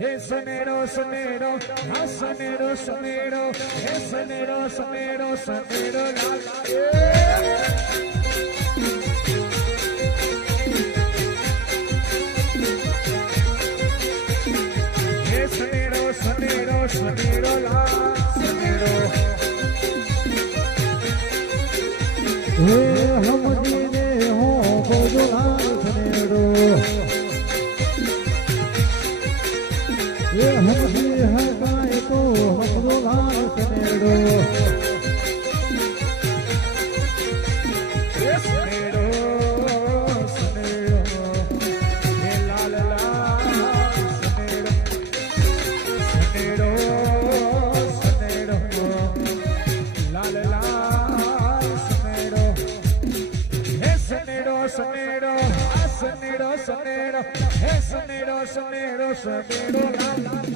હે સનેડો સનેડો હા સનેડો સનેડો હે સનેડો સનેડો સનેડો હે સનેડો સનેડો સનેડો લા સનેડો હે હમદીને હો બોલાલ સનેડો હે હમદી હકાય તો હમદો લાલ સનેડો હે સનેડો સનેડો હે લાલ લાલ સનેડો સનેડો સનેડો લાલ લાલ સનેડો હે સનેડો સનેડો આ સનેડો સનેડો હે સનેડો સનેડો સનેડો લાલ લાલ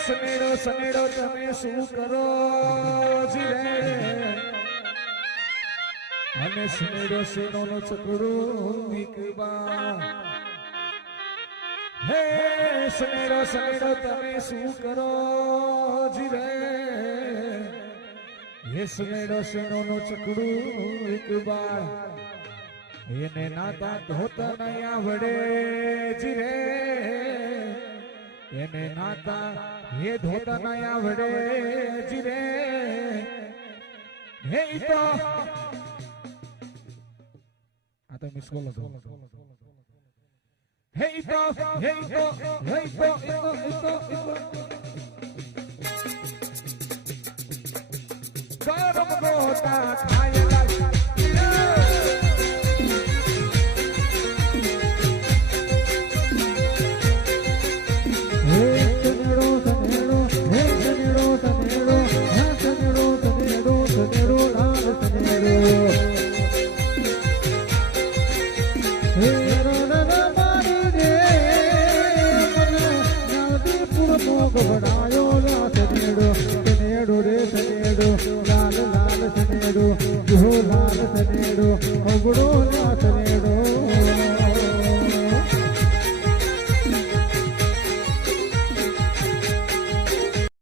સનેડો સનેડો તમે શું કરો જીરે અને સનેડો સેનો નો ચકડો નીકળવા હે સનેડો સનેડો તમે શું કરો જીરે હે સનેડો સેનો નો ચકડો નીકળવા એને નાતા ધોતા નહીં આવડે જીરે એને નાતા હે ધોતા નહીં આવડે જીરે હે ઈતો આ તો મિસ કોલ હતો હે ઈતો હે ઈતો હે ઈતો ઈતો કરમ ગોતા